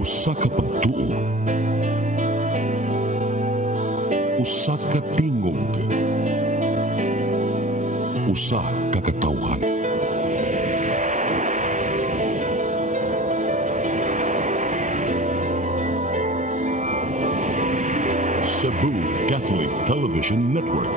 Usa ka pagtuo, usa ka tingog, usa ka katawhan. Cebu Catholic Television Network.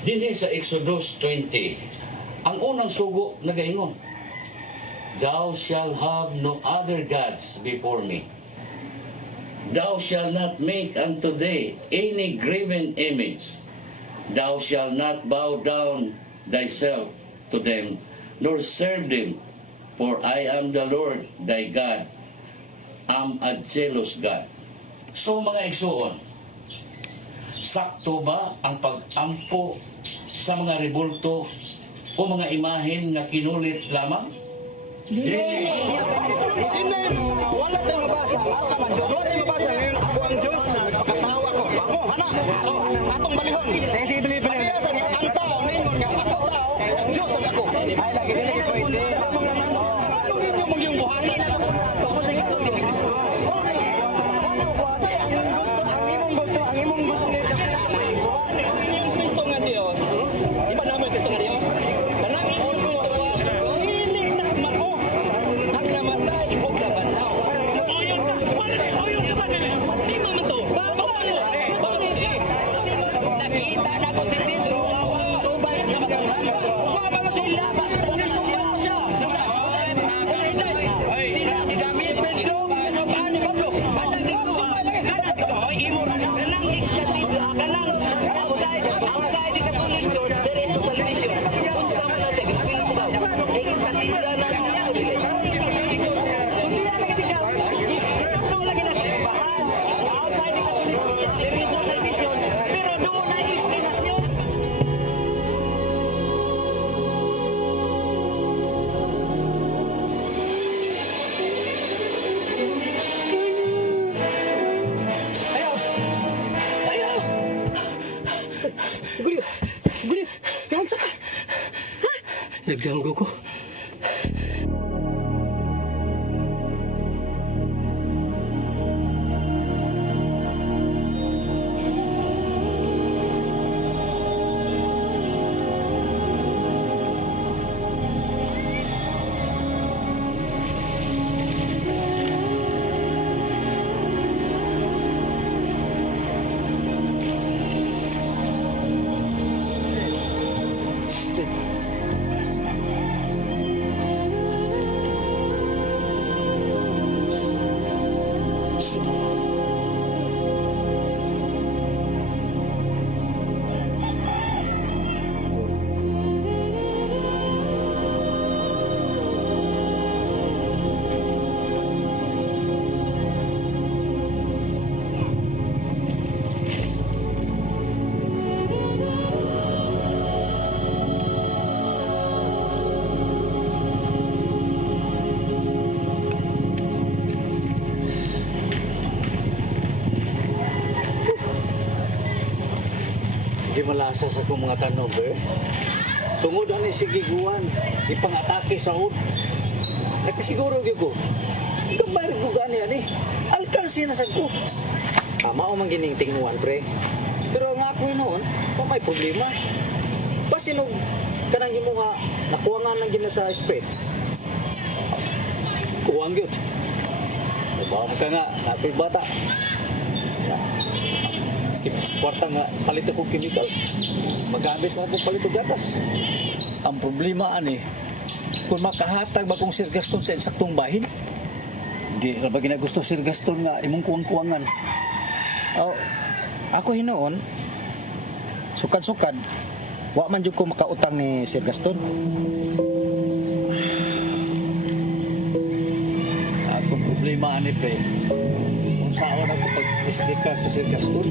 Dinhi sa Exodus 20, ang unang sugo nagaingon, "Thou shalt have no other gods before me. Thou shalt not make unto thee any graven image. Thou shalt not bow down thyself to them, nor serve them. For I am the Lord thy God, am a jealous God." So mga igsoon, sakto ba ang pag-ampo sa mga rebulto o mga imahen nga kinulit lamang? Wala tayong mabasa. Asa man Diyos? Wala tayong mabasa. Ngayon ako ang Diyos na nakatawa ko. Bango, hana. Atong balihon. Sensible pa rin. Ang tao, ngayon nga, ako tao, ang Diyos ang ako. Ay, lagi din ako pwede. Ano ninyo mong yung buhanin? Ako sa gusto ni Kristo. Ano buhati? Ang imong gusto nito. Yung Kristo nga Diyos, iba naman Kristo nga Diyos. Kanang imong gusto, hindi na mao. Ang namatay, huwag na banaw. Oyong ka ba na? Di mo man to. Nakita na ko si Pedro, ubay sila magkakaroon. Sila ba sa tayo siya? Sila gigamit Pedro, kasabaan ni Pablo. Kanang diskusyon pa lang, kanang diskusyon. Imo na lang. Kanang ex-katidra, kanang outside the Catholic Church, there is no salvation. Kung saan na siya, grabe na mo daw. Ex-katidra na siya. So, di yan nagkatigaw. Itong lagi na siya bahan. Outside the Catholic Church, there is no salvation. Pero doon na destinasyon. Guri, yan sa ka. Nagdanggo ko. Di malasa sa kong mga tanong, pre. Tungod ani si Giguan, ipangatake sa ud. Nakasiguro gyud ko. Gamay ko gani ani. Alkansi na sad ko. Mao man gining tingnuan, pre. Pero nga ako noon, may problema. Basinog kanang imo nga nakuwangan lang gina sa spread. Kuwang gyud. Mabawang ka nga, nakoy bata. Kwarta nga palit ko chemicals. Magamit mo akong palit og gatas. Ang problema ani, kung makahatag ba kong Sir Gaston sa insaktong bahin, di ra ba ginagusto Sir Gaston nga imong kuwang-kuwangan. Oh, ako hinoon, sukad-sukad, wa man jud ko makautang ni Sir Gaston. Akong problema ani, pre, kung saan ako pag-explica sa Sir Gaston,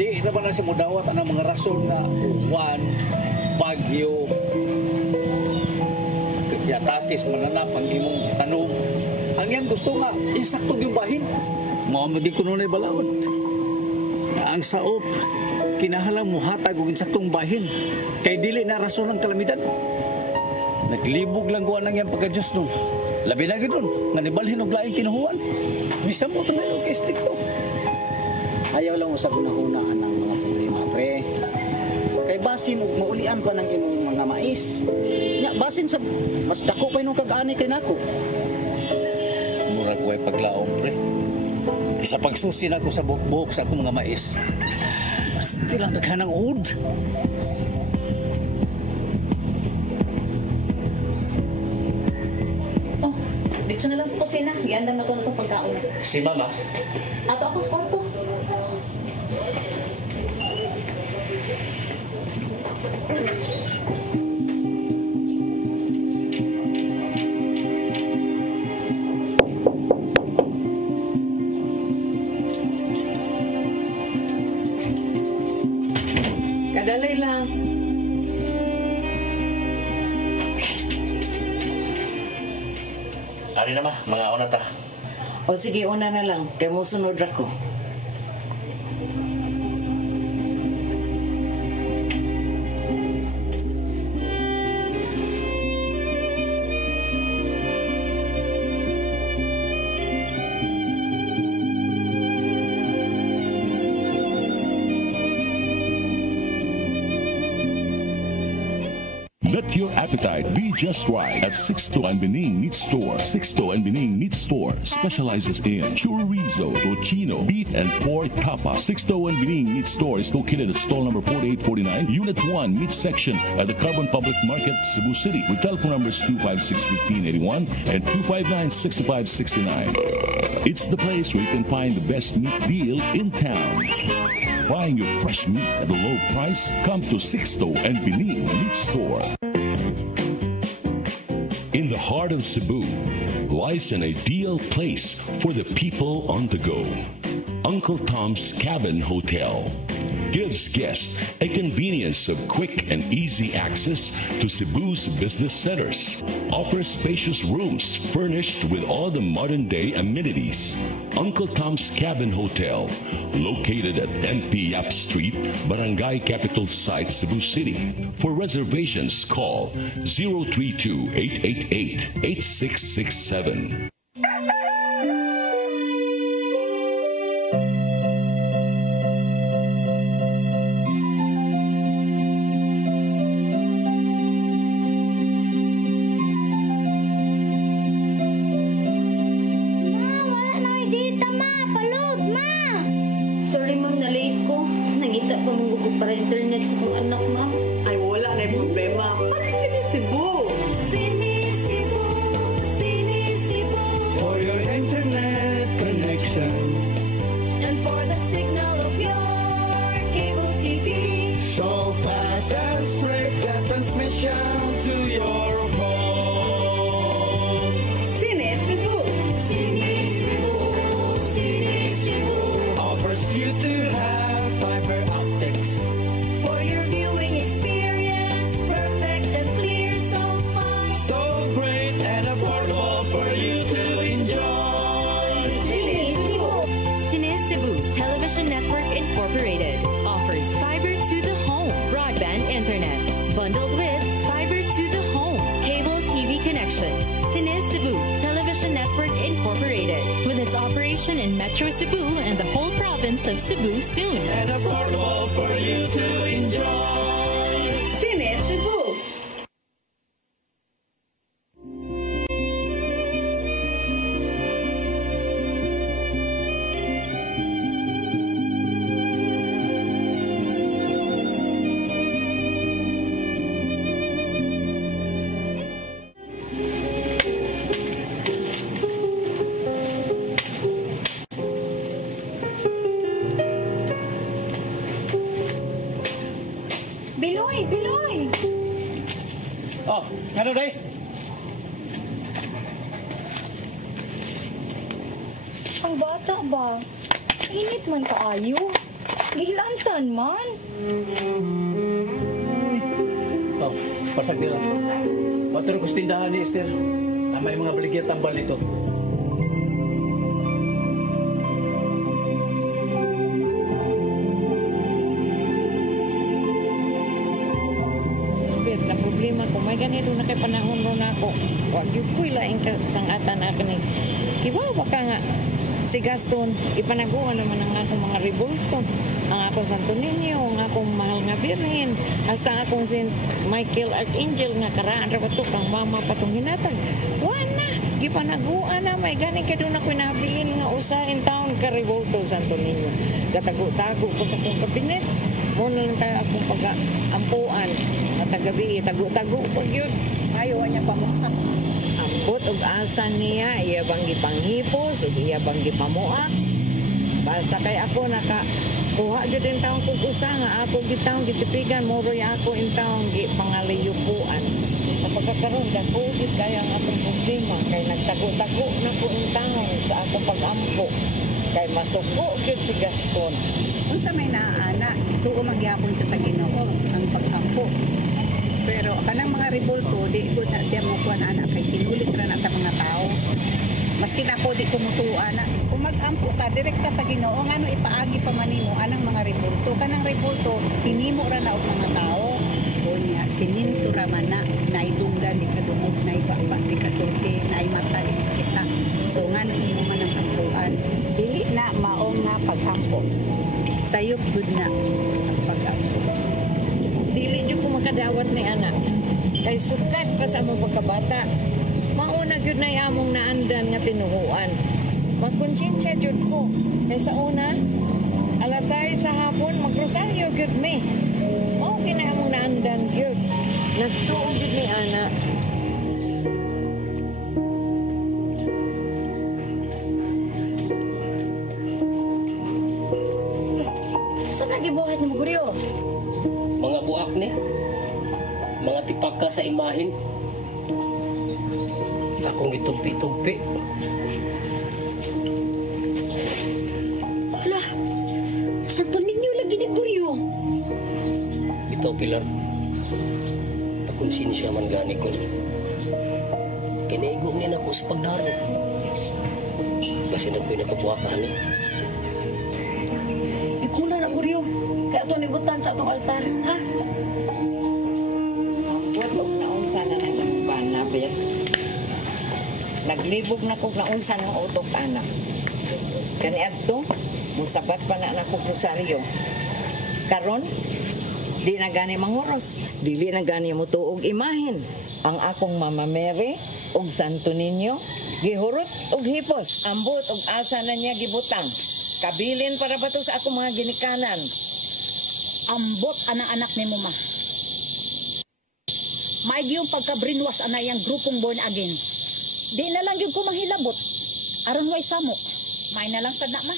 di naman na siya mudawat ang mga rason nga uwan, bagyo, yatakis, mananap ang imong tanong. Ang yan gusto nga, insakto yung bahin. Maamagin ko nun ay balaod. Na ang saop, kinahalang mo hatag og insaktong bahin. Kay dili na rason ng kalamidad. Naglibog lang kuha nang yan pagka-Diyos nun. Labi na gano'n, nga nibalhin og laing kinuhuan. Bisa mo ito na yung kay-stricto. Ayaw lang usab hunahunaan ng mga problema, pre. Kay basin ug maulian pa ng imong mga mais. Nya basin sa mas dako pa nung kag-ani kay nako. Murag way paglaom, pre. Isa pagsusi na ko sa buhok-buhok sa akong mga mais. Basta lang naghanang ud. Oh, dito na lang sa kusina. Iandam na ko na itong pagkaon. Si Mama, Ato ako sa kwarto. Kadalay lang. ari na ma, mga una ta. O sige, una na lang. Kaya mo sunod ako. Let your appetite be just right at Sixto and Bening Meat Store. Sixto and Bening Meat Store specializes in chorizo, tocino, beef, and pork tapa. Sixto and Bening Meat Store is located at stall number 4849, Unit 1, Meat Section at the Carbon Public Market, Cebu City, with telephone numbers 256-1581 and 259-6569. It's the place where you can find the best meat deal in town. Buying your fresh meat at a low price? Come to Sixto and Bening Meat Store. In the heart of Cebu lies an ideal place for the people on the go. Uncle Tom's Cabin Hotel gives guests a convenience of quick and easy access to Cebu's business centers. Offers spacious rooms furnished with all the modern-day amenities. Uncle Tom's Cabin Hotel, located at NP Yap Street, Barangay Capital Site, Cebu City. For reservations, call 032-888-8667. Sorry ma'am, na-late ko. Nangita pa mong para internet sa kong anak ma'am. Ay, wala na yung problema. Pati sinisibo. Sinisibo, sinisibo. For your internet connection, And for the signal of your cable TV. so fast and straight that transmission to your home. Sinisibo. Sinisibo, sinisibo. Offers you to have fiber optics. For your viewing of Cebu soon. and affordable for you to enjoy. Cine Cebu. Biloy, Biloy! Oh, ano day? Ang bata ba? Init man kaayo. Gilantan man. Oh, pasag nila. Maturo ko sa tindahan ni Esther na may mga baligya tambal nito. Sister, na problema ko. May ganito na kay panahon ron ako. Wag yung kuy laing kasangatan ako ni. Kibawa ka nga. Si Gaston, ipanaguan naman ang akong mga revolto. Ang akong Santo Niño, ang akong mahal nga birhen. Hasta akong St. Michael Archangel nga karaan rabato kang mama patong hinatag. Wana, gipanaguan na may ganing kay doon ako nabilin nga usa in town ka revolto Santo Niño. Gatago-tago ko sa akong kabinet. Muna lang tayo akong pag-ampuan. At gabi, tago-tago pag yun. Ayaw niya pa mo. Ambot og asan niya, iya bang gipanghipos, ug iya bang gipamuak. Basta kay ako kuha gyud in taong kog usa nga ako gitaong gitipigan moroy ako in taong gipangaliyupuan. Sa pagkakaroon dako gid kaya ang atong problema kay nagtago-tago na ko in taong sa akong pag-ampo. Kay masuko gyud si Gaston. Unsa may naana, tuo magyapon sa Ginoo ang pag-ampo. Pero kanang mga revolto, di ko na siya mukuha na anak kay kinulit ra na sa mga tao. Maski na ko di kumutuan na. Kung mag-ampo ka, direkta sa Ginoo, ngano ipaagi pa manimo anang mga revolto. Kanang revolto, hinimo ra na og mga tao. O niya, sininto ra man na, naidunggan, di kadungog, naibaba, di kasulti, naimata, di kita. So ngano imo man ang ampuan. Dili na maong nga pag-ampo. Sayop good na ang pag-ampo. Dili jud ko makadawat ni anak. Kay sukat pa sa among pagkabata. Mauna jud na among naandan nga tinuhuan. Magkonsensya jud ko. Kay sa una, alas 6 sa hapon magrosaryo jud mi. Mao kina among naandan jud. Nagtuo jud ni anak. Saan lagi buhat ni Muguryo? Mga buak ni, mga tipak ka sa imahin. Akong itugpi-tugpi. Ala, Santo Niño lagi ni Muguryo. Ito, Pilar. Nakonsensya man gani ko. Kinaigong niya na ko sa pagdaro. Kasi nagko'y nakabuhakan ni. Ikuna na Muguryo. Kaya ito nibutan sa atong altar, ha? Wag og naunsa na nang bana bet. Naglibog na kog naunsa ng utok anak. Kani adto musabat pa na nako rosaryo. Karon di na gani manguros. Dili na gani mo tuog imahin. Ang akong Mama Mary og Santo Niño gihurot og hipos. Ambot og asa na niya gibutang. Kabilin para ba to sa akong mga ginikanan. Ambot anak-anak ni mo ma. May yung pagka-brainwash ana yang grupong born again. Di na lang yung kumahilabot. Aron way samok. May na lang sad na ma.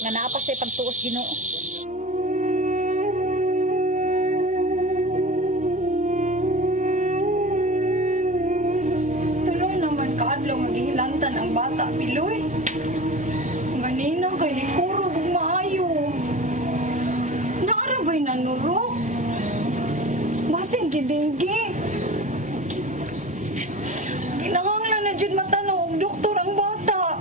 Nga naa pa sa pagtuos Ginoo. Tulong naman kaadlaw maghihilantan ang bata, Biloy. Ganina kay likuro kung maayo. Naarabay na nurok. Masing gidinggi. Kinahanglan na dyan matanong og doktor ang bata.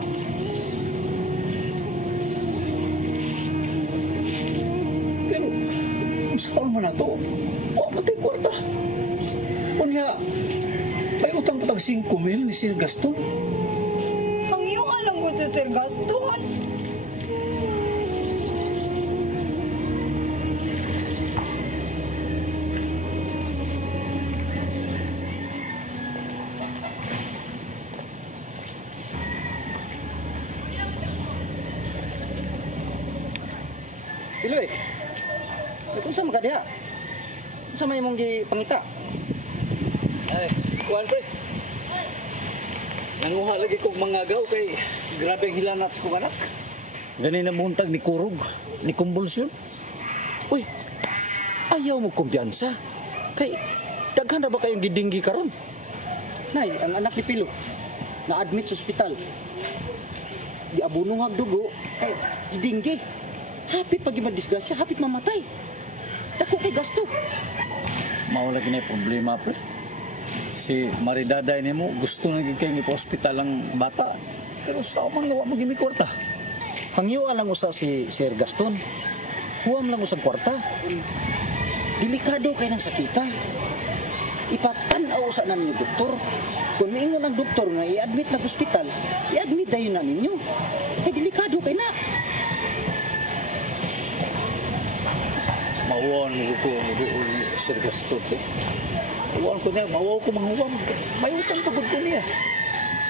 Pero, saan man na to? O, matay kwarta. Unya, may utang patag 5,000 ni Sir Gaston. Ang iyong alam ko sa Sir Gaston. Piloy. Kung sa mga diha? Sa may mong pangita? Ay, kuhan pre. Nanguha lagi kong mga agaw kay grabe ang hilanat sa kong anak. Ganun na muntag ni kurog, ni kumbulsyon. Uy, ayaw mo kumpiyansa. Kay, daghan na ba kayong gidinggi karon? Nay, ang anak ni Pilo, na-admit sa ospital. Giabunong dugo, kay gidinggi. Hapit pag imadisgrasya, hapit mamatay. Dako kay gasto. Mao lagi na problema pre. Si Maridaday nimo gusto na gid kay ipa-ospital ang bata. Pero sa man nga wa magimi kwarta. Hangyo lang usa si Sir Gaston. Huwam lang usag kwarta. Delikado kay nang sakita. Ipatan-aw sa namin yung doktor. Kung maingon ang doktor nga i-admit na ospital, i-admit dayon na ninyo. Kay delikado kay na. Mawon mo ko doon Sir Gaston. Mawon ko niya, mawon ko manghuwam. May utang pagod ko niya.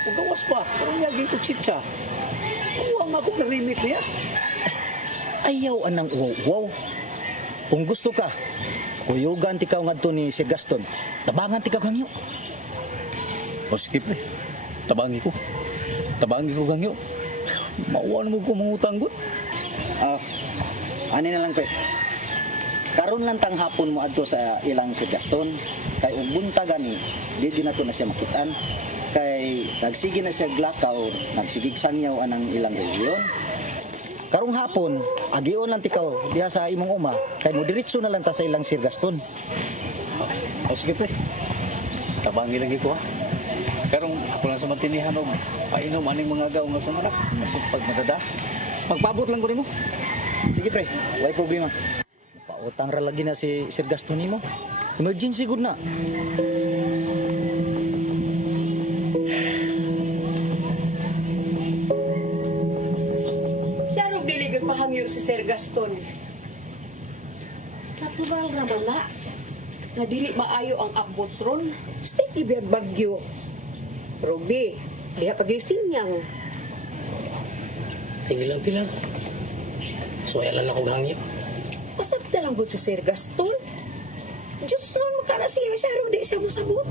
Kung gawas pa, parang niyagin ko tsitsa. Mawon ako narimit niya. Ayaw anang uwaw. Kung gusto ka, kuyugan tikaw nga ni Sir Gaston, tabangan tikaw hangyo. O sige pre, tabangi ko. Tabangi ko hangyo. Mawon mo ko mangutang ko. Ani na lang pre. Karon lang tang hapon mo adto sa ilang Sir Gaston, kay ug buntag gani, di na to na siya makitaan. Kay nagsige na siya glakaw, nagsigig sangyaw anang ilang rehiyon. Karong hapon, agion lang tikaw diha sa imong uma, kay mo diretso na lang ta sa ilang Sir Gaston. O sige pre, tabangi lagi ko ha. Karong ako lang sa matinihan og painom aning mga agaw nga sumarak. Kasi pag madada, magpabot lang ko nimo. Sige pre, way problema. Pautang ra lagi na si Sir Gaston nimo. Emergency gud na. Siya ro dili gyud mahangyo si Sir Gaston. Natural raman na. Nga dili maayo ang abotron. Sige biyag bagyo. Rogi, liha pag-isinyang. Tigilang. Suyalan ako gangyo. Pasabta lang gud si Sir Gaston. Diyos naman makala siya ro di siya masabot.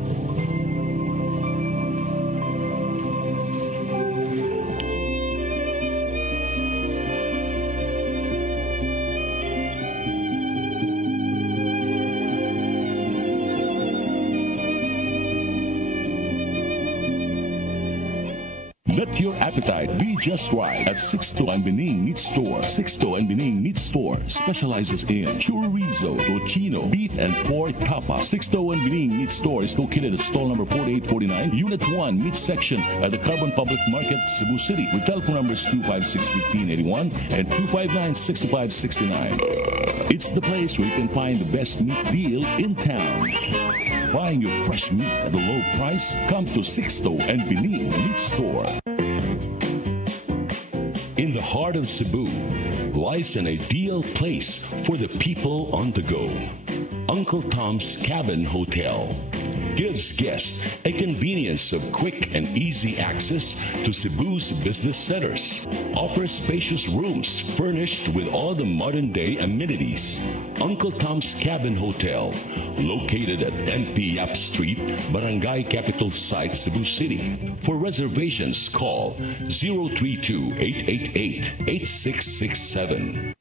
Let your appetite be just right at Sixto and Bening Meat Store. Sixto and Bening Meat Store specializes in chorizo, tocino, beef and pork tapa. Sixto and Bening Meat Store is located at stall number 4849, Unit 1, Meat Section at the Carbon Public Market, Cebu City. With telephone numbers 256-1581 and 259-6569. It's the place where you can find the best meat deal in town. Buying your fresh meat at a low price? Come to Sixto and Bening Meat Store. In the heart of Cebu lies an ideal place for the people on the go. Uncle Tom's Cabin Hotel gives guests a convenience of quick and easy access to Cebu's business centers. Offers spacious rooms furnished with all the modern-day amenities. Uncle Tom's Cabin Hotel, located at MP Yap Street, Barangay Capital Site, Cebu City. For reservations, call 032-888-8667.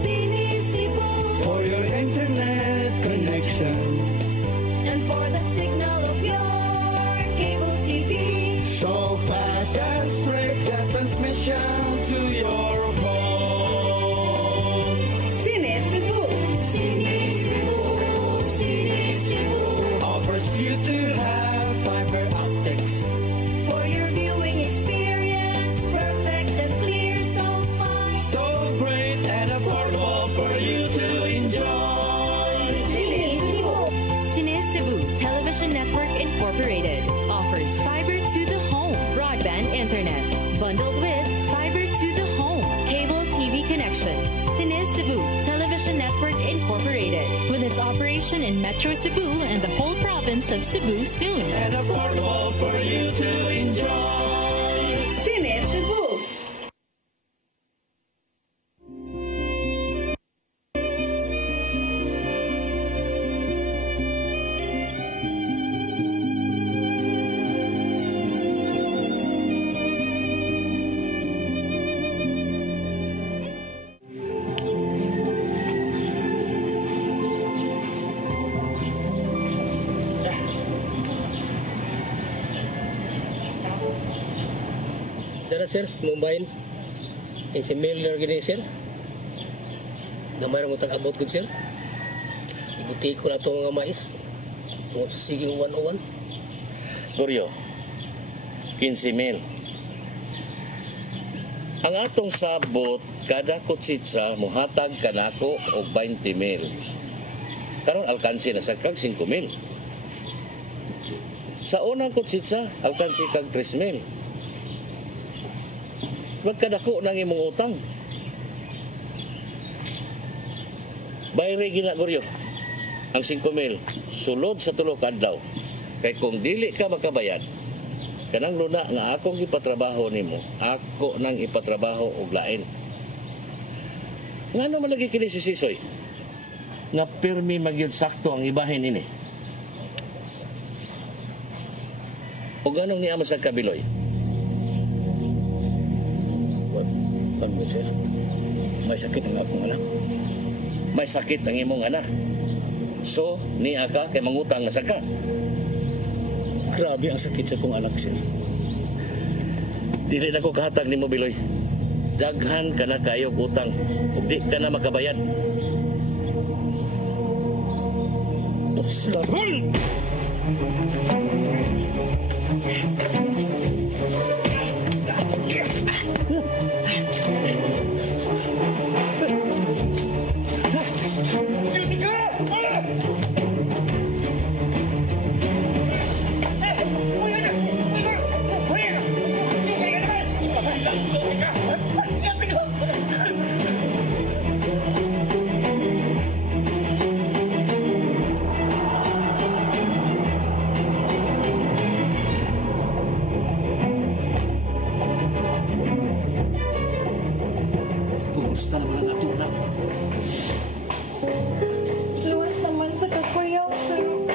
Sini Cebu. open in Metro Cebu and the whole province of Cebu soon. And affordable for you to enjoy. Cine Cebu. Dara sir, mobile. Si mail na gini sir. Gamay mo tag-abot gud sir. Ibuti ko na itong mga mais. Kung sa siging 101. Goryo, 15,000. Ang atong sabot, kada kutsitsa, muhatag kanako o 20,000. Karon alkansi na sa kag 5,000. Sa unang kutsitsa, alkansi kag 3,000. Magkadako ng imong utang. Bayre gina Goryo. Ang 5,000 sulod sa tulo ka adlaw. Kay kung dili ka makabayad, kanang luna nga akong ipatrabaho nimo, ako nang ipatrabaho og lain. Ngano man lagi kini si Sisoy? Nga pirmi magyud sakto ang ibahin ini. O ganong niya sa kabiloy? Ano mo, sir? May sakit ang akong anak. May sakit ang imong anak. So, niya ka kay mangutang na saka. Grabe ang sakit sa akong anak, sir. Dili na ko kahatag nimo Biloy. Daghan ka na kayo utang ug di ka na makabayad. Paslarol! Kumusta naman ang ating anak? Luwas naman sa kakuyaw, pero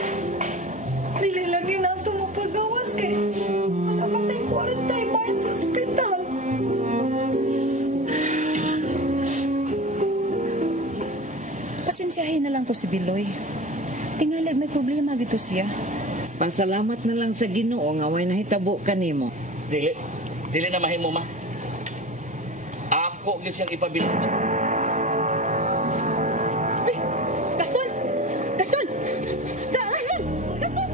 dili lagi na ito mapagawas kay wala pa tayo quarantine pa sa ospital. Pasensyahin na lang to si Biloy. Tingalag may problema gito siya. Pasalamat na lang sa Ginoo nga way nahitabo kanimo. Dili na mahimo ma. Ako gyud siyang ipabilog. Gaston! Gaston! Gaston! Gaston!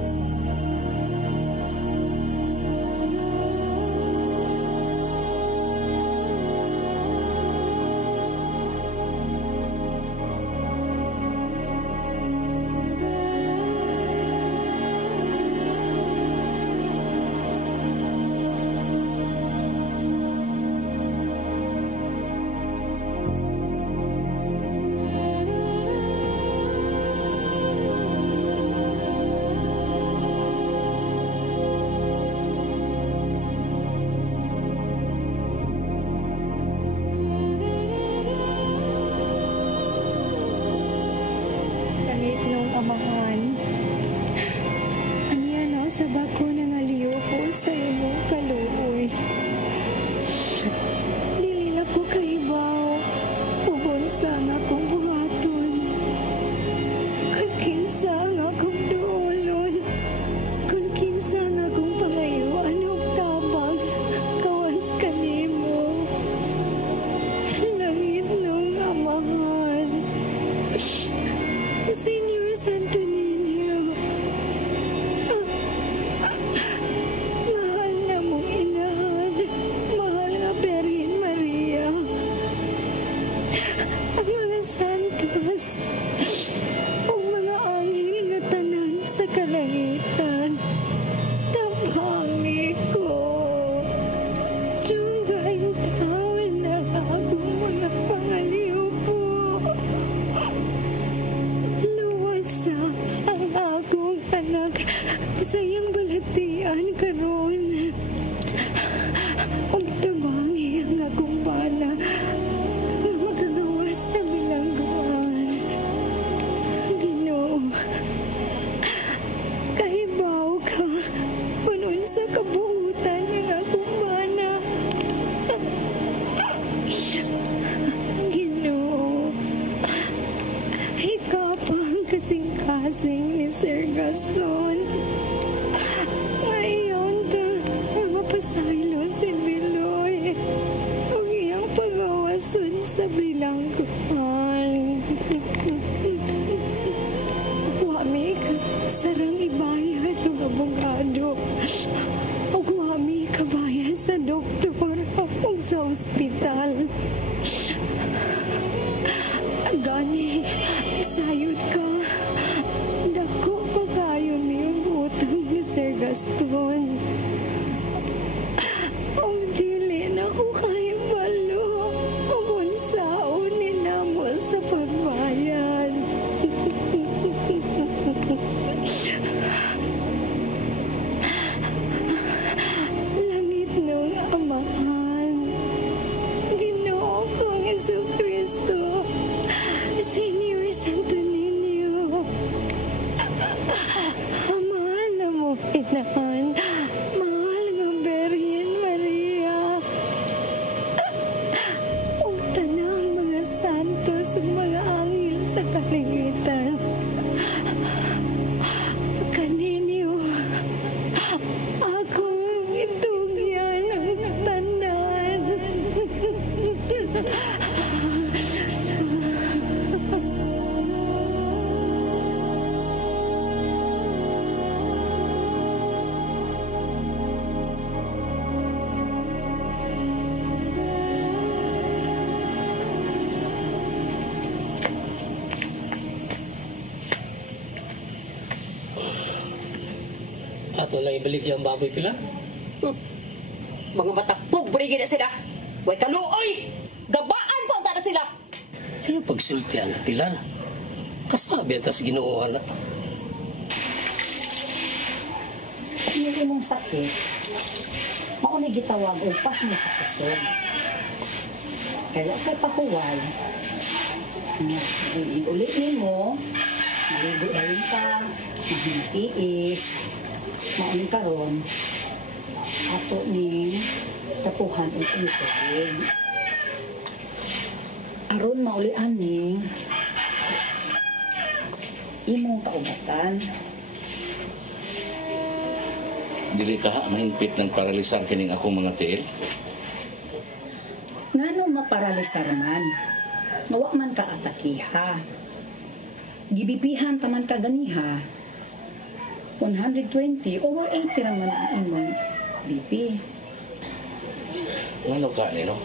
Sa bako na ngaliyo ko sa imong kaluoy. Dili na ko kaibaw. Ubunsa nga kong buhaton. Kung kinsa nga kong duolon. Kung kinsa nga kong pangayuan og tabang. Kawas kanimo. Langit nung amahan. Senior Santo Niño. Sir Gaston. Ngayon ta, mapasaylo si Biloy. Huwag iyang pagawason sa bilangguan. Wami sarang ibayad ng abogado. Huwag wami kabayan sa doktor o sa ospital. Gani, sayod ka. Dako pa kayo niyong utang ni Sir Gaston. Ang dili na ko kayo balo. Ang unsaon ni namo sa pagbayad. Langit nung amahan. Ginoo kong Jesucristo. Senior Santo Niño. Mahal na mo, inahan. Mahal nga Birhen Maria. O tanang mga santos, mga anghel sa kalingitan. Kaninyo, akong itugyan ang tanan. Ato lang ibalik yung baboy pila. Mga matapog, brigid na sila. Way kaluoy! Gabaan pa ang na sila! Ayaw pagsultian, Pilar. Kasabi atas ginoohan na. Hindi mong sakit, maunay gitawag o pas mo sa kusog. Kaya kay pahuway, ulit mo, maligo na rin ka, magmatiis, maunay karon, ato ni tapuhan o tubig. Aron maulian ni imong kaugatan. Dili ka ha, mahingpit ng paralisar kining akong mga tiil. Ngano maparalisar man, mawa man ka atakiha. Gibipihan taman ka ganiha. 120 over 80 naman ang imong BP. Ano ka nino?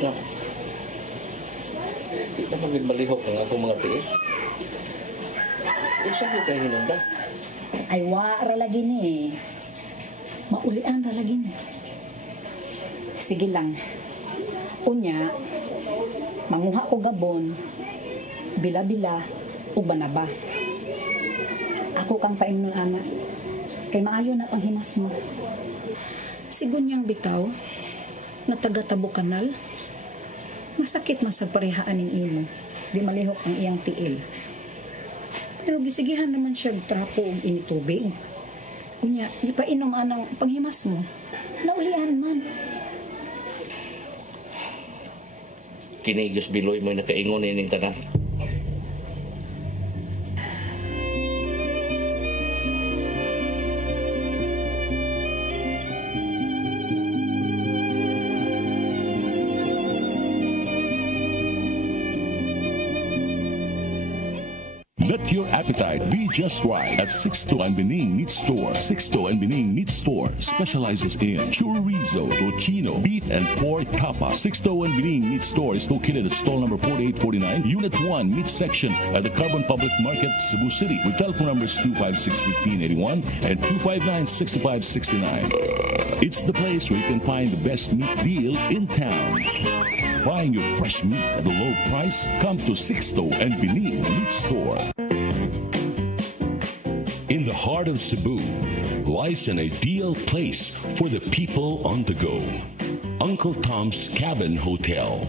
No. Di ka magbalihok ng akong mga tiil. Isa ko kayo hinunda. Ay wara lagi ni. Maulian ra lagi ni. Sige lang. Unya, manguha ko gabon, bila-bila, o banaba. Ako kang paimnon ana. Kay maayo na pang hinas mo. Sigunyang bitaw, na taga-Tabo Kanal, masakit man sa parehaan ng imo. Di malihok ang iyang tiil. Pero gisigihan naman siya trapo o initubig. Kunya, di pa inom anang panghimas mo. Naulian man. Kinigos Biloy mo nakaingon ining tanan. Let your appetite be just right at Sixto and Bening Meat Store. Sixto and Bening Meat Store specializes in chorizo, tocino, beef, and pork tapa. Sixto and Bening Meat Store is located at stall number 4849, Unit 1, Meat Section at the Carbon Public Market, Cebu City, with telephone numbers 256-1581 and 259-6569. It's the place where you can find the best meat deal in town. Buying your fresh meat at a low price? Come to Sixto and Bening Meat Store. In the heart of Cebu lies an ideal place for the people on the go. Uncle Tom's Cabin Hotel.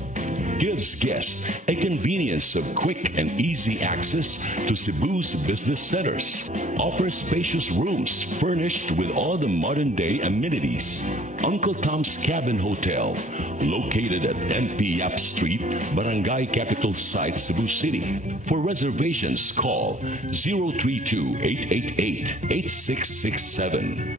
gives guests a convenience of quick and easy access to Cebu's business centers. Offers spacious rooms furnished with all the modern-day amenities. Uncle Tom's Cabin Hotel, located at MP Yap Street, Barangay Capital Site, Cebu City. For reservations, call 032-888-8667.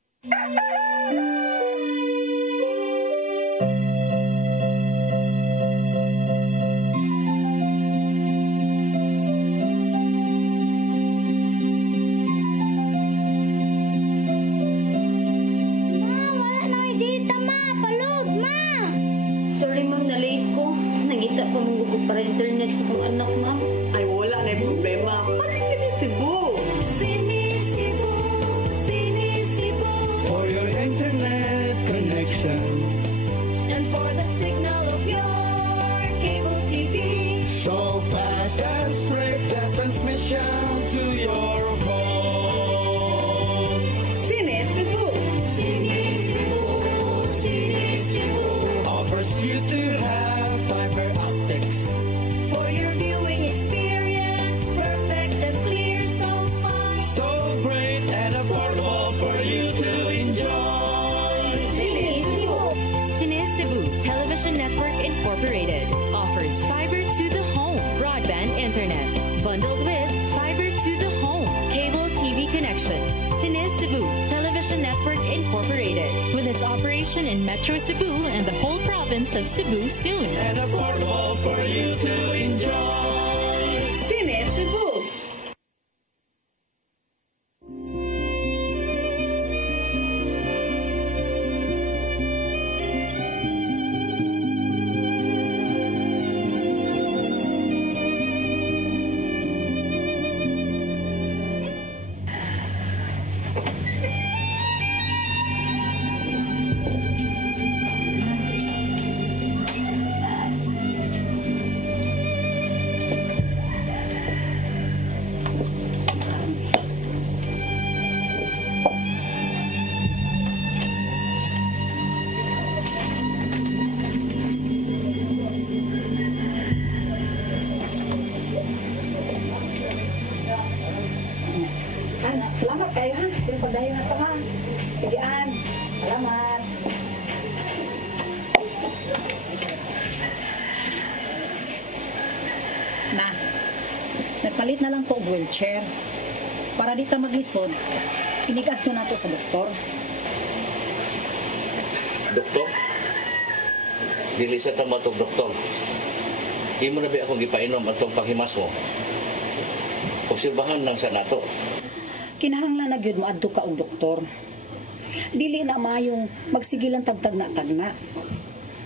In Metro Cebu and the whole province of Cebu soon. And affordable for you to enjoy. Cine Cebu. Salamat kayo ha. Sige, pagdayo na ito ha. Sige, Ann. Salamat. Na, nagpalit na lang ko og wheelchair. Para di ta maglisod, inigadto na to sa doktor. Doktor? Dili sa tama itong doktor. Di mo na ba akong gipainom atong panghimas mo? Obserbahan lang sa nato. Kinahanglan na gyud moadto ka og doktor. Dili na mayong magsigilan tagtag-na.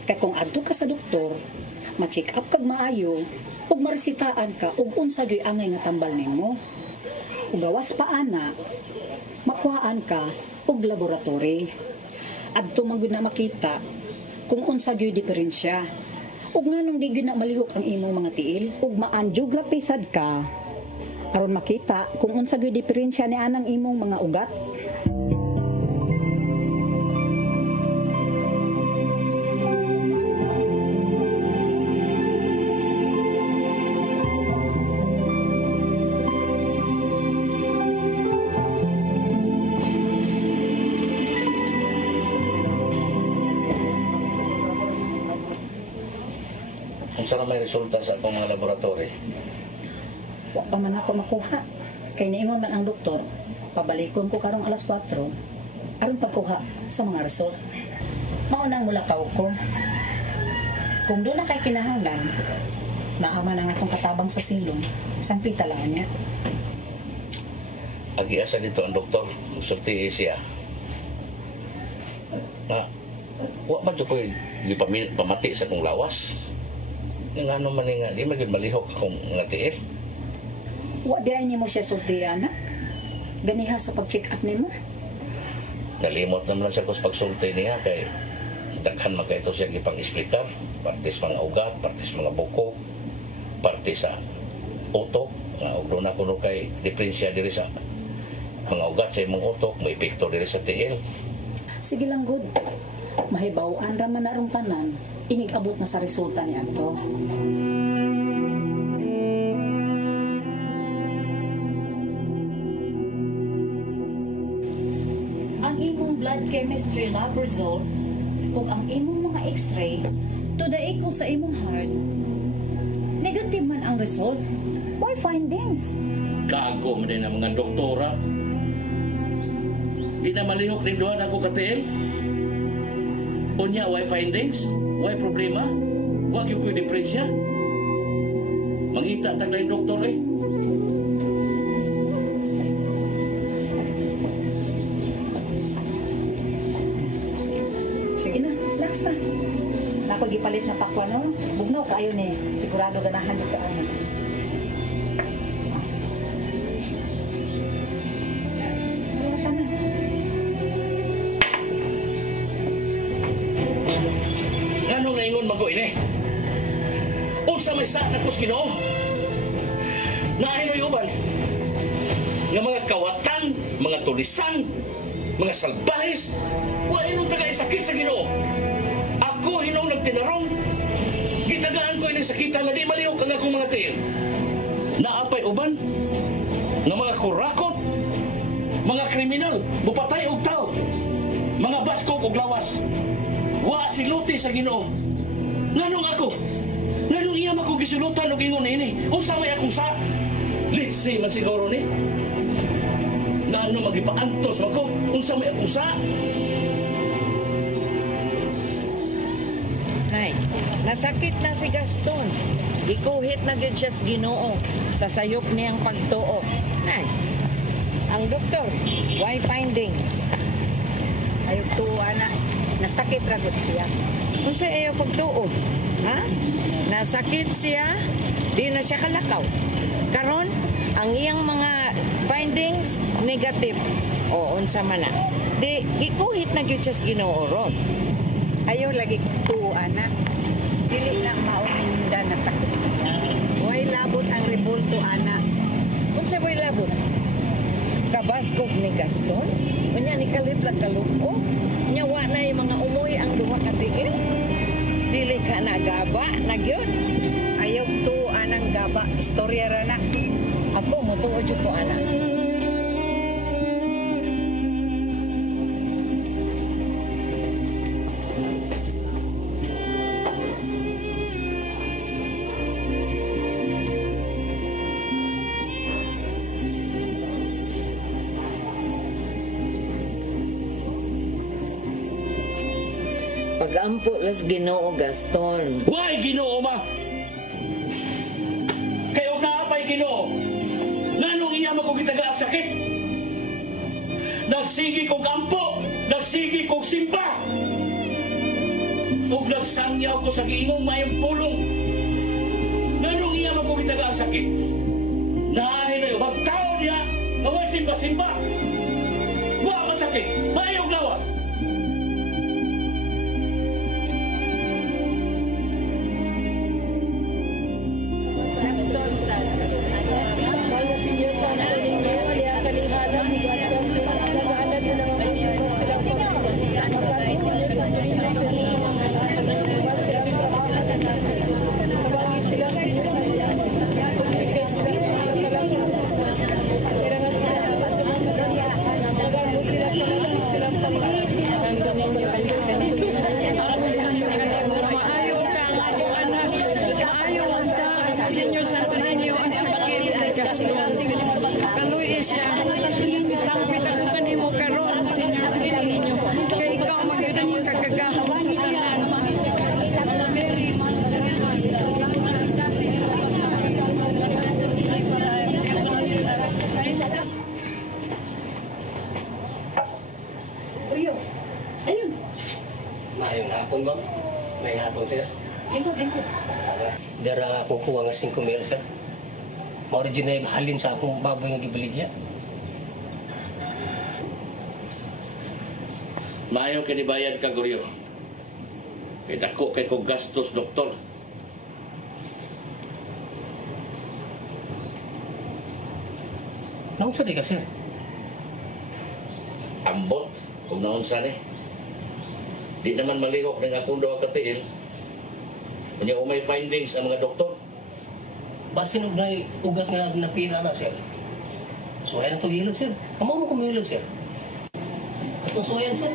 Kay kung adto ka sa doktor, ma-check up kag maayo, ug maresitaan ka og unsa gyud angay nga tambal nimo. Ug gawas pa ana, makuhaan ka og laboratory. Adto man gyud na makita kung unsa gyud diferensya. Ug nganong di gyud na malihok ang imong mga tiil, ug ma-angiography sad ka aron makita kung unsa gyud diferensya ni anang imong mga ugat. Unsa na may resulta sa akong mga laboratory? Wa pa man ako makuha. Kay niingon man ang doktor, pabalikon ko karong alas 4 aron pagkuha sa mga result. Mao nang mulakaw ko. Kung doon na kay kinahanglan, naama na akong katabang sa silong, isang pita lang niya. Agi-asa dito ang doktor, sulti siya. Na, wa man ko pamati sa kong lawas. Nga naman nga, di maging malihok akong nga tiil. Wa di ay nimo siya sultihan na? Ganiha sa pag-check up nimo? Nalimot naman siya ko sa pagsulti niya kay daghan magkaito siya ipang-explicar. Partis mga ugat, partis mga buko, partis sa utok. Uglo na kuno kay diferensya diri sa mga ugat sa imong utok, may epekto diri sa tiil. Sige lang, good. Mahibawaan raman na rong tanan inigabot na sa resulta ni Anto. Ang imong blood chemistry lab result ug ang imong mga x-ray today ko sa imong heart, negative man ang result. Why findings? Gago mo din ang mga doktora. Di na malihok rin doon ako katiil. Unya, why findings? Why problema? Wag yung ko'y depresya. Mangita tagla yung doktor eh. Sige na, relax na. Ako gipalit na pakwa no. Bugnaw kayo ni. Sigurado ganahan dito ano. Anong naingon man ko ini? Unsa may sa tapos Ginoo? Naaynoy uban nga mga kawatan, mga tulisan, mga salbahis, wa inong taga sakit sa Ginoo. Ako hinong nagtinarong, gitagaan ko ining sakitan na di malihok ang akong mga tiil. Naapay uban nga mga kurakot, mga kriminal, mupatay og tao, mga baskog og lawas. Wa siluti sa Ginoo. Nganong ako? Nganong iya ako gisulutan og ingon ini? Unsa may akong sa? Let's see man siguro ni. Ngano magipaantos man ko? Unsa may akong sa? Nay, nasakit na si Gaston. Ikuhit na gyud siya sa Ginoo sa sayop niyang pagtuo. Nay, ang doktor, why findings? Ayaw tuo, anak. Nasakit ragot siya. Kung siya ayaw pagtuo, ha? Nasakit siya, di na siya kalakaw. Karon, ang iyang mga findings, negative. O, unsa man na. Di, ikuhit na gyud siya sa Ginoo ron. Ayaw lagi tuo, anak. Dili na mauninda na sakit siya. Way labot ang rebulto, anak. Unsa way labot? Kabaskog ni Gaston? Unya ni kalitlag kalupo? Nyawa na yung mga umoy ang duha ka tiil? Dili ka na gaba, nagyod? Ayaw tuo, anang gaba. Istorya ra na. Ako, mutuod yun ko, anak. Pag-ampo las Ginoo, Gaston. Why Ginoo ma? Kayo naapay Ginoo. Nganong iya mo kong gitaga ang sakit? Nagsigi kong ampo, nagsigi kong simba. Ug nagsangyaw ko sa giingong mayang pulong. Nganong iya mo kong gitaga ang sakit? Nahin na yung tao niya, naway simba-simba. Wa masakit, mayong lawas. Dara ako kuha nga 5,000, sir. Ma-original mahalin sa akong baboy nga gibaligya. Maayo ka ni bayad ka, Goryo. Kay dako kay kong gastos, doktor. Naunsa di ka, sir? Ambot, kung naunsa ni. Di naman malihok ng akong doa katiil. Kanya may findings ang mga doktor. Basin og na ugat nga napira na, sir. Suwayan na ito hilot, sir. Amo mo kumilot, sir. Itong suwayan, sir.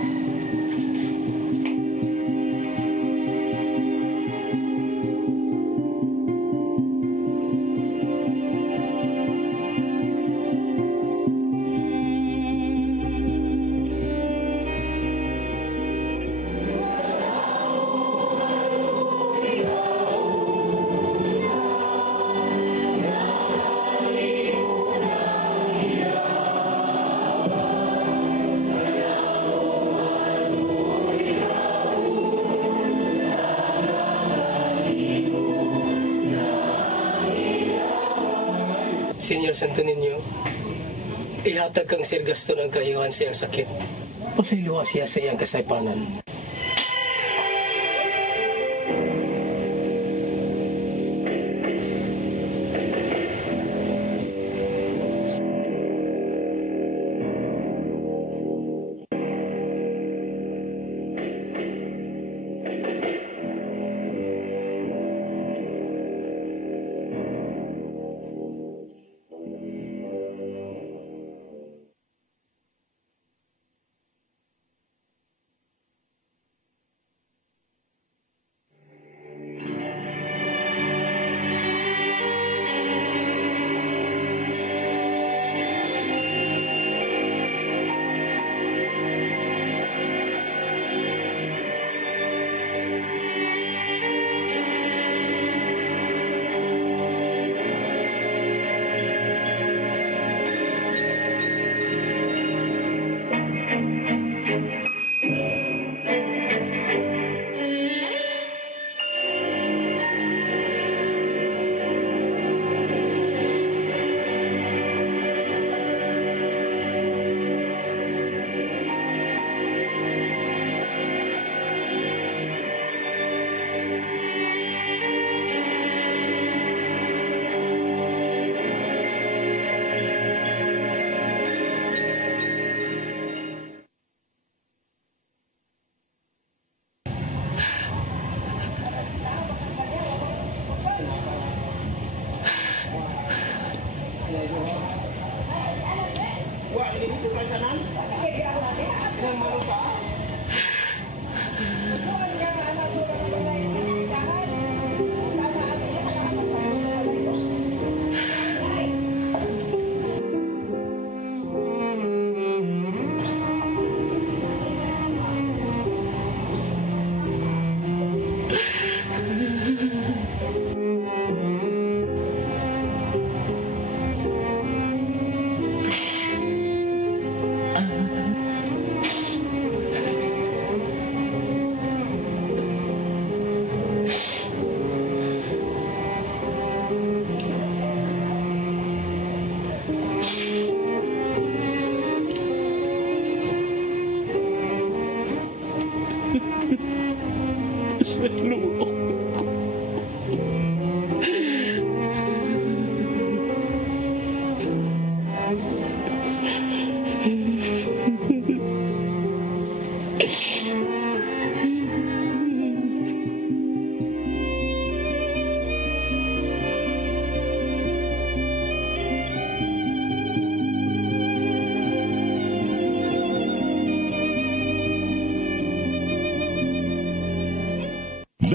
Senior Santo Niño, ihatag kang Sir Gaston ang kayuhan siyang sakit. Pasiluwa siya sa iyang kasaypanan.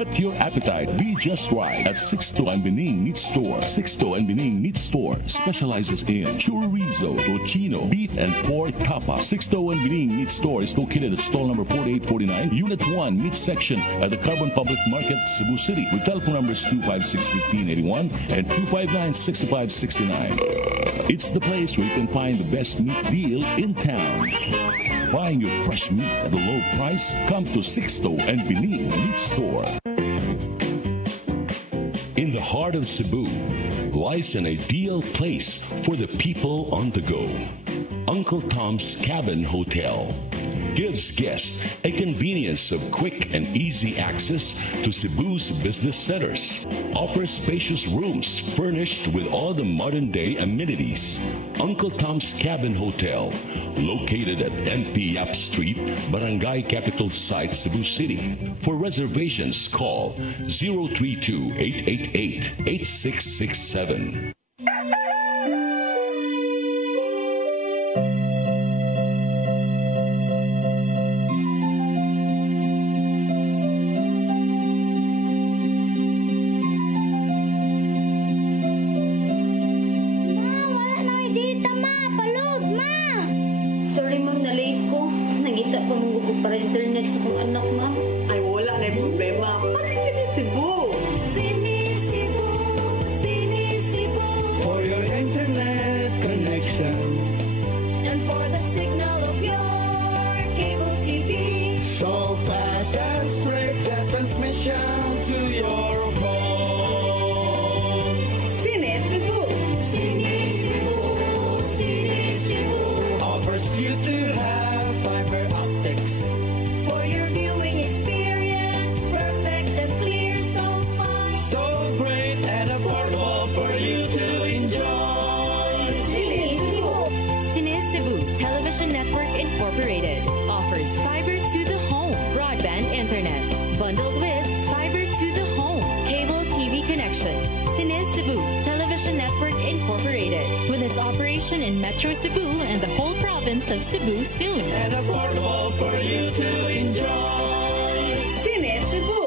Let your appetite be just right at Sixto and Bening Meat Store. Sixto and Bening Meat Store specializes in chorizo, tocino, beef, and pork tapa. Sixto and Bening Meat Store is located at stall number 4849, Unit 1, Meat Section at the Carbon Public Market, Cebu City. With telephone numbers 256-1581 and 259-6569. It's the place where you can find the best meat deal in town. Buying your fresh meat at a low price? Come to Sixto and Bening Meat Store. In the heart of Cebu lies an ideal place for the people on the go. Uncle Tom's Cabin Hotel. gives guests a convenience of quick and easy access to Cebu's business centers. Offers spacious rooms furnished with all the modern-day amenities. Uncle Tom's Cabin Hotel, located at MP Yap Street, Barangay Capital Site, Cebu City. For reservations, call 032-888-8667. In Metro Cebu and the whole province of Cebu soon. And affordable for you to enjoy. Cine Cebu.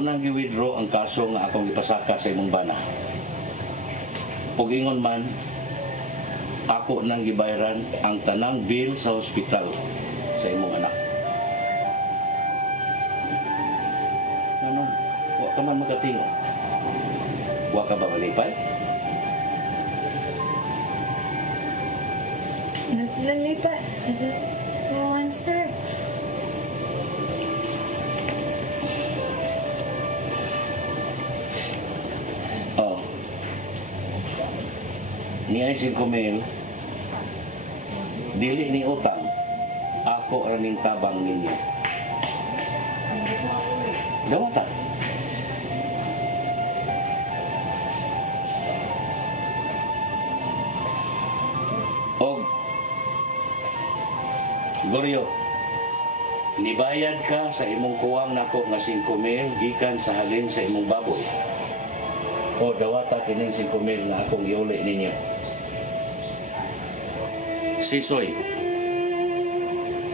Nang i-withdraw ang kaso nga akong ipasaka sa imong bana. Ug ingon man, ako nang gibayaran ang tanang bill sa ospital sa imong anak. Ano? Wa ka man makatingo. Wa ka ba malipay? Nalipay? Oo, sir. Ni ay 5,000, dili ni utang, ako raning tabang ninyo. Gawata. Og Goryo, nibayad ka sa imong kuwang nako nga 5,000 gikan sa halin sa imong baboy. O dawata kining 5,000 na akong iuli ninyo. Sisoy,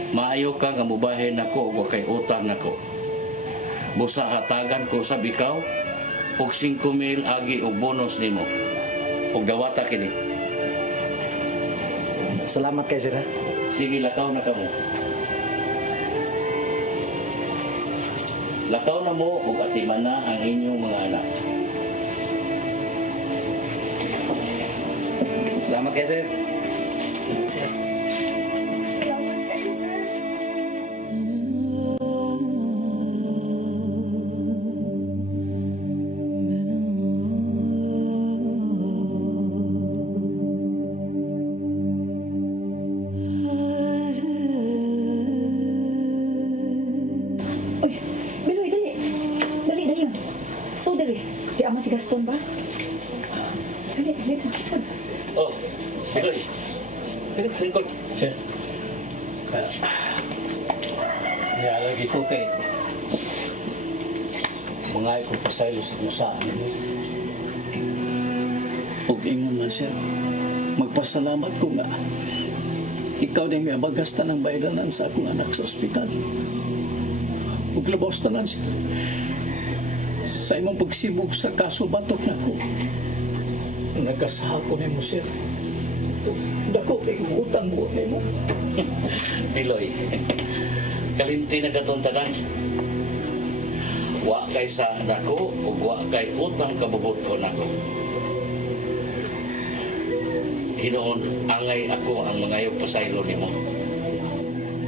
maayo ka nga mubahin nako o kay utang nako. Busa hatagan ko sa bikaw og 5,000 agi og bonus nimo. Og dawata kini. Salamat kay sir. Sige, lakaw na kamo. Lakaw na mo og atiman na ang inyong mga anak. Salamat kay sir. Si Gaston ba? Dali, Gaston. Oh, Sigoy. Lingkod. Sir. Nalagi ko kay mga ikong pasaylo sa kusaan. Huwag ingon man, sir. Magpasalamat ko nga. Ikaw din may abagasta ng bayaran sa akong anak sa ospital. ug labaw tanan sir. Sa imong pagsibog sa kaso batok nako. Nagkasaha ko nimo sir. Dako kay utang mo nimo. Biloy, kalimti na katong tanan. Wa kay sa nako ug wa kay utang kabubuton nako. Hinoon, angay ako ang mangayog pasaylo nimo.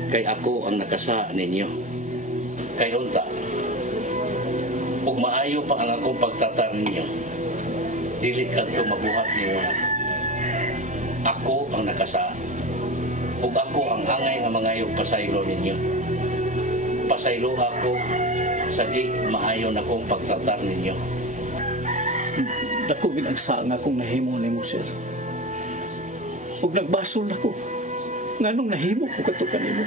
Kay ako ang nakasa ninyo. Kay unta, ug maayo pa ang akong pagtatar ninyo. Dili kadto mabuhat niyo. Ako ang nakasa. Ug ako ang angay nga mangayog pasaylo ninyo. Pasaylo ako sa di maayo na kong pagtatar ninyo. Dako ginagsa nga akong nahimo nimo sir. Ug nagbasol nako. Nganong nahimo ko kadto kanimo?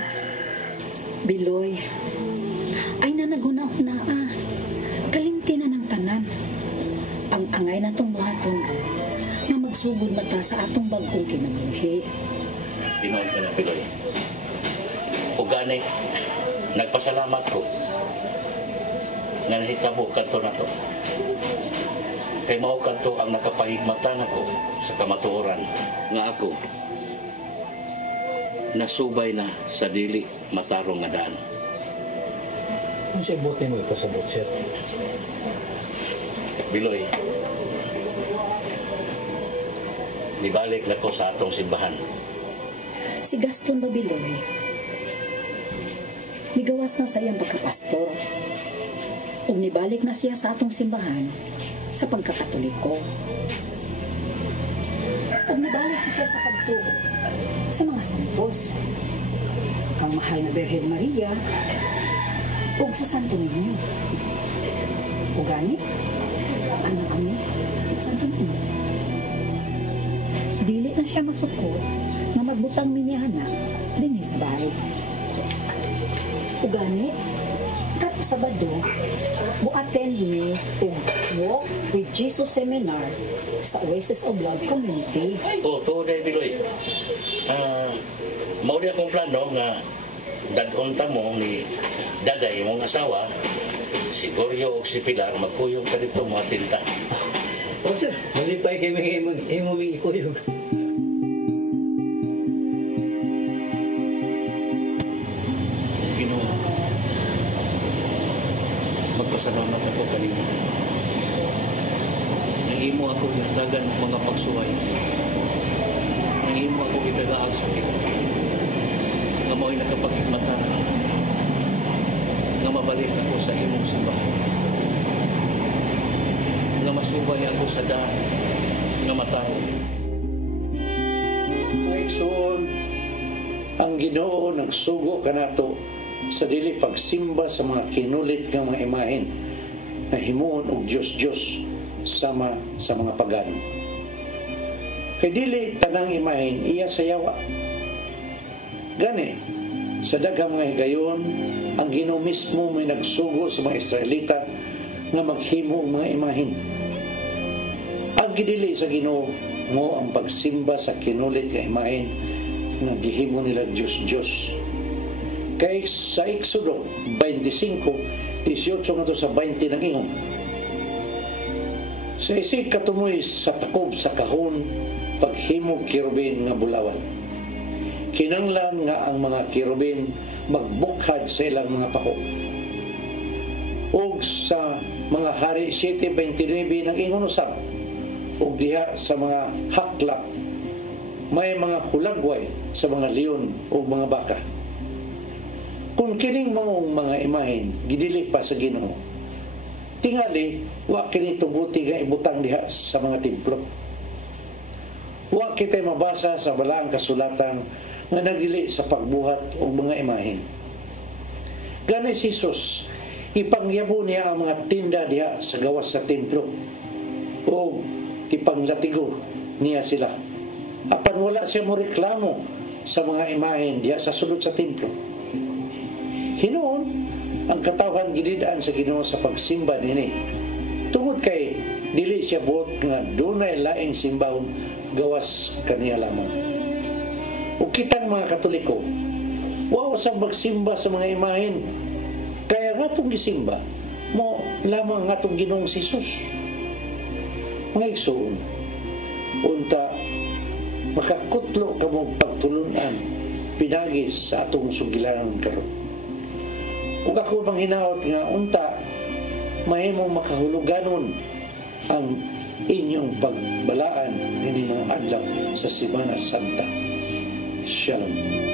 Biloy, ay na nagunahuna kalimti na ng tanan. Ang angay na tong buhaton na magsugod mata sa atong bagong kinabuhi. Tinood ka na, Biloy. O gani, nagpasalamat ko nga nahitabo kadto na to. Kay mao kadto ang nakapahigmatan ako sa kamatuoran nga ako nasubay na sa dili matarong nga daan. Kung siya buti mo ipasabot, sir? Biloy, nibalik na ko sa atong simbahan. Si Gaston ba, Biloy? Migawas na sa iyang pagkapastor. Ug nibalik na siya sa atong simbahan sa pagkakatoliko. Ug nibalik na siya sa pagtuo sa mga santos. Kang mahal na Birhen Maria ug sa Santo Niño. Ug gani, ano kami? Santo Niño. Dili na siya masuko na magbutang minyana din hisbay. Ug gani, kat Sabado, bu-attend mi og Walk with Jesus Seminar sa Oasis of Love Community. To day, Biloy. Mao di akong plano nga dadunta mo ni daday mong asawa, si Goryo o si Pilar, magkuyog ka dito mga tinta. O sir, malipay kayo may ikuyog. Ginoo, magpasalamat ako kanimo. Nangimo ako yatagan ng mga pagsuway. Nangimo ako itagaag sa Ginoo. Nga mo'y nakapaghigmatan nga mabalik ako sa imong simbahan. Nga masubay ako sa daan nga matarong. Maigsoon, ang Ginoo nagsugo kanato sa dili pagsimba sa mga kinulit nga mga imahen na himuon og Diyos-Diyos sama sa mga pagano. Kay dili tanang imahen iya sayawa. Gani, sa daghang mga higayon, ang Ginoo mismo may nagsugo sa mga Israelita nga maghimo og mga imahen. Ang gidili sa Ginoo mo ang pagsimba sa kinulit nga imahen nga gihimo nila Diyos-Diyos. Kay sa Exodo 25:18 ngadto sa 20 nang ingon, sa isig katumoy sa takob sa kahon paghimog kirubin nga bulawan. Kinanglan nga ang mga kirubin magbukhad sa ilang mga pako. Og sa mga hari 7:29 nang ingon usab, og diha sa mga haklak may mga hulagway sa mga leon o mga baka. Kung kining mga imahen gidili pa sa Ginoo, tingali wa kini tuguti nga ibutang diha sa mga templo. Wa kita mabasa sa balaang kasulatan nga nagdili sa pagbuhat og mga imahen. Gani si Jesus, ipangyabo niya ang mga tinda diha sa gawas sa templo o ipanglatigo niya sila. Apan wala siya mo reklamo sa mga imahen diha sa sulod sa templo. Hinoon, ang katawhan gididaan sa Ginoo sa pagsimba nini. Tungod kay dili siya buot nga dunay laing simbahon gawas kaniya lamang. O kitang mga Katoliko, wa usab magsimba sa mga imahen. Kaya ang atong gisimba mo lamang ang atong Ginoong Jesus. Mga igsoon, unta makakutlo ka mong pagtulunan pinagis sa atong sugilanan karon. Ug ako manghinaot nga unta mahimo makahuluganon ang inyong pagbalaan ng mga adlaw sa Semana Santa. Shalom.